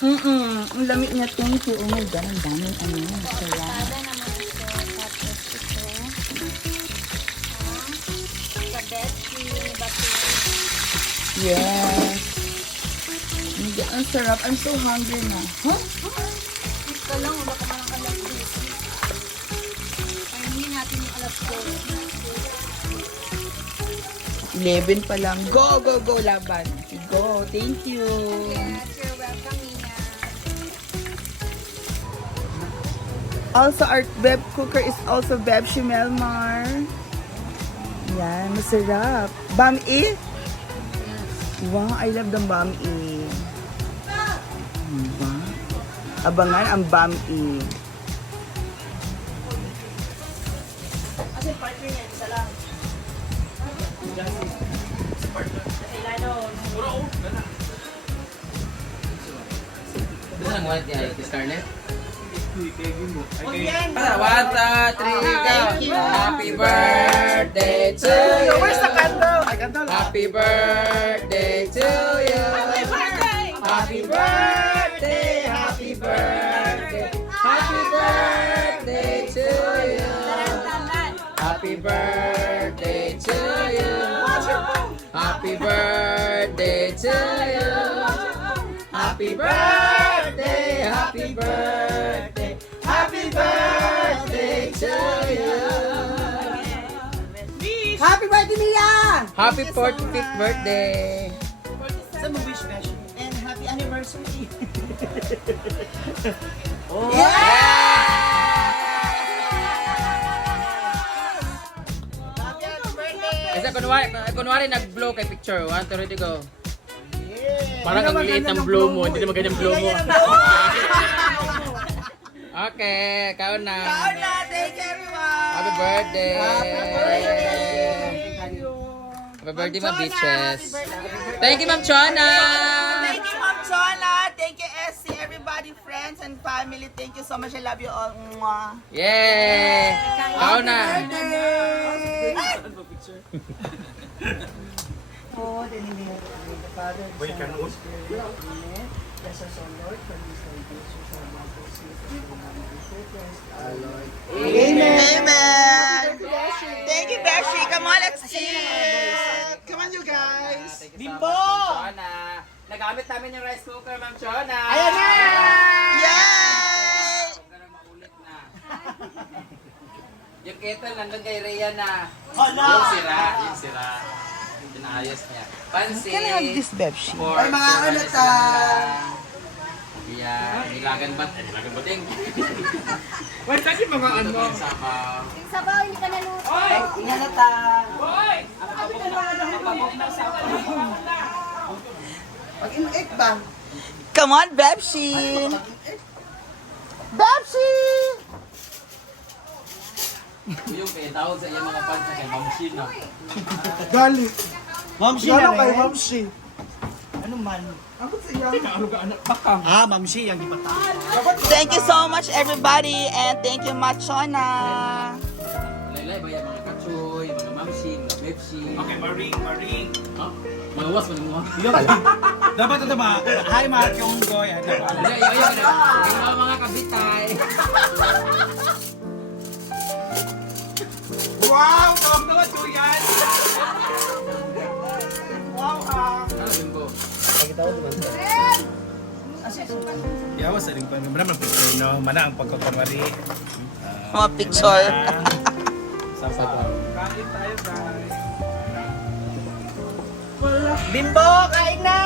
Ang lamig niya. Thank you. Oh my God, ang daming ano. Masarap. Sada naman ito. Tapos ito. Spaghetti. Batin. Yes. Ang sarap. I'm so hungry na. Huh? Ito lang. Wala ka man ang alas 10. Ay, hindi natin yung alas 4. 11 pa lang. Go, go, go, laban. Go. Thank you. Yes, you're welcome, Nina. Also, our web cooker is also Beb Shimelmar. Yan, masarap. Bam-i? Wow, I love the bam-i. Diba? Abangan ang bam-i. Ano lang want niya? Scarlett? Para 1, 2, 3, go! Happy birthday to you! Where's the candle? Happy birthday to you! Happy birthday! Happy birthday! Happy birthday! Happy birthday to you! Happy birthday to you! Happy birthday to you! Happy birthday! Happy birthday! Happy birthday to you! Happy birthday, Mia! Happy 45th birthday! Sa mo wish, Besh. And happy anniversary. Kasi kunwari nag-blow kay picture. 1, 2, ready, go. Parang ang liit ng blow mo. Hindi naman ganyan blow mo. Okay, kaon na. Thank you, everyone! Happy birthday. Thank you! Happy birthday, mga bitches. Thank you, Ma'am Chona. Thank you, Ma'am Chona. Thank you, SC, everybody, friends and family. Thank you so much. I love you all. Mwah. Yay! Kaon na. Oh, the name of the Father, the Son, and the Spirit. Amen. Bless us, O Lord, for this salvation shall not proceed from the Lord Jesus Christ, our Lord. Amen. Amen. Thank you, Beshi. Come on, let's eat. Come on, you guys. Bimbo! Nagamit namin yung rice cooker, Ma'am Chona. Ayan na! Yay! Huwag ka na maulit na. Yung kettle nandun kay Rhea na. Hala! Yung sira. Pinaayos niya. Pansit. Can I have this, Beshi? Pork. Ay, mga ano ta? Yeah, nilagan ba? Nilagan ba ting? Wait, saan yung mga ano? Sabaw. Yung sabaw, hindi ka naluto. Inhalata. Pag-in-eat ba? Come on, Bebshi! Bebshi! Yung kaya tawag sa iyang mga fans na kay Ma'am Shino. Gali. Mamshi Ano kay Mamsi? Ano man? Ako sa iya. Ah, Mamsi yang ipata. Thank you so much, everybody, and thank you, Machona. Laylay ba yung mga kachoy, mga Ma'am Shin, mga Pepsi. Okay, maring. Huh? Mga was, mga mga. Dapat ito ba? Hi, Mark yung goy. Hindi, ayun na. Yung mga kabitay. Wow! Tawag naman to yan! Wow, Ano yun po? Yawa sa rin pa. Maraming picture, no? Mana ang pagkakamari. Mga picture. Sabaw. Kain tayo, guys. Bimbo, kain na!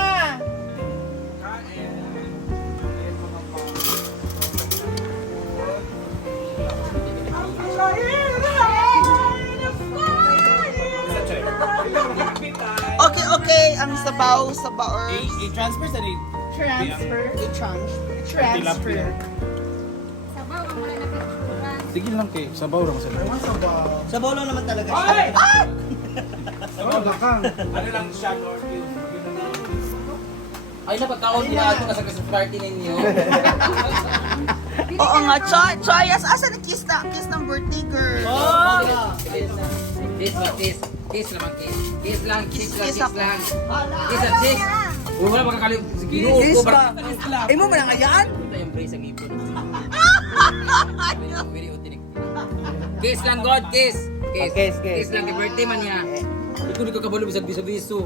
Okay. Ang sabaw. I-transfer sa rin. Transfer. Tilapia. Sabaw, ang wala na picturean. Sige lang kay sabaw lang sa rin. Sabaw lang naman talaga. Sabaw lang. Ano lang siya, Lord? Ay, napagkaon niya ito kasi sa party ninyo. Oo nga, Choyas. Asan ang kiss ng birthday girl? Kiss lang, kiss. Kiss naman, kiss. Kiss lang, kiss lang, Kiss kiss ako. lang. Kiss lang, kiss. Wala makakaliw. Ginuo ko ba? Ay mo man yan? Ito yung brace ang ipon. Very utinik. Kiss lang God, kiss. Kiss. Kiss. Kiss lang kay birthday man niya. Ikaw di ka kabalo bisag biso-biso.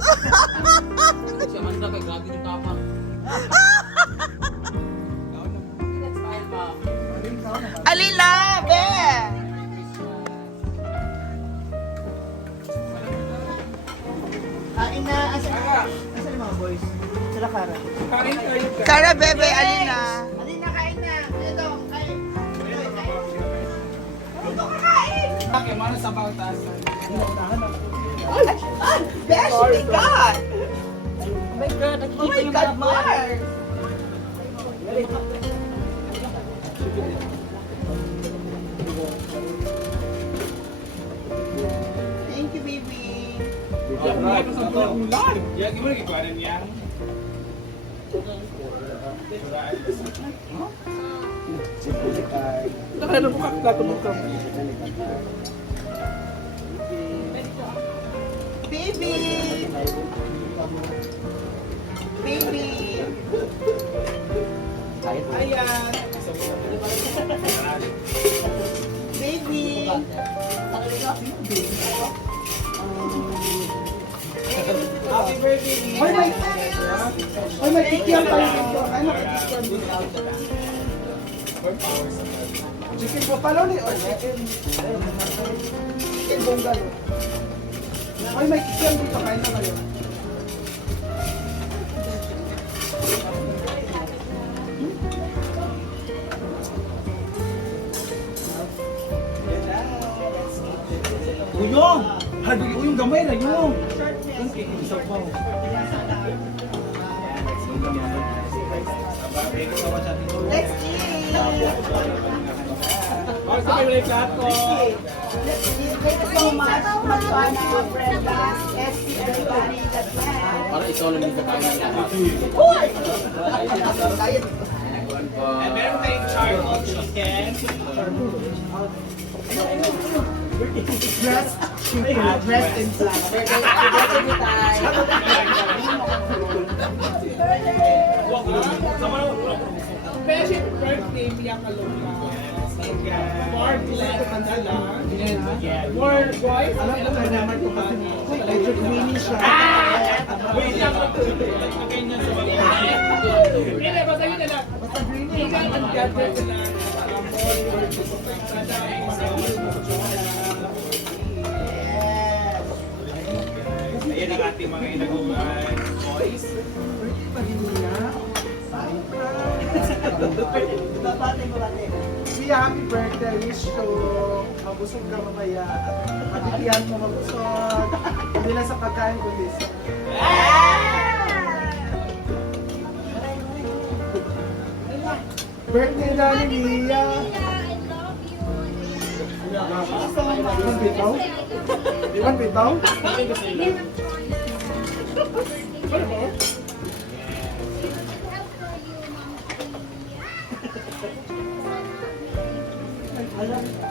Siya man daw kay grabe yung tapang. That's fine, ma'am. Alila, be! Kain na. Asan yung mga boys? Sila Kara. Kara, bebe, Alina. Alina, kain na. Ito, kain. Ito, kain. Okay, mana sa bautas. Ay, besh, oh my God. Oh my God, Mark. Thank you, baby. Ya, gimana gimana niya? Baby. Baby. Ayan. Baby. Happy birthday. Ay, may kikiyan pala dito. Ay, nakikiyan dito. Chicken po pala ulit. O, chicken bonggal. Ay, may kikiyan dito. Kain na kayo. Uyong! Hadi uyong gamay na yung. Let's eat. Sa may plato. Let's eat. Thank you so much. Joanna, Brenda, Esty, everybody that went. Para ikaw lang dito kain ng lahat. Uy! And meron tayong charcoal chicken. Dressed in black. Special birthday, Mia Kalunga. More blessed Manala. More boys. Alam ko na naman kung Electric mini siya. wait lang. Lagay niya sa mga. Hindi, basta yun na lang. Basta green Ikaw ang gather ko na. Ayan ang ating mga inaguan boys. Siya, happy birthday. Wish ko mabusog ka mamaya. Matitiyan mo mabusog. Hindi lang sa pagkain kundi sa... Birthday na ni Mia. Gusto mo bitaw? Di ba bitaw? Alam.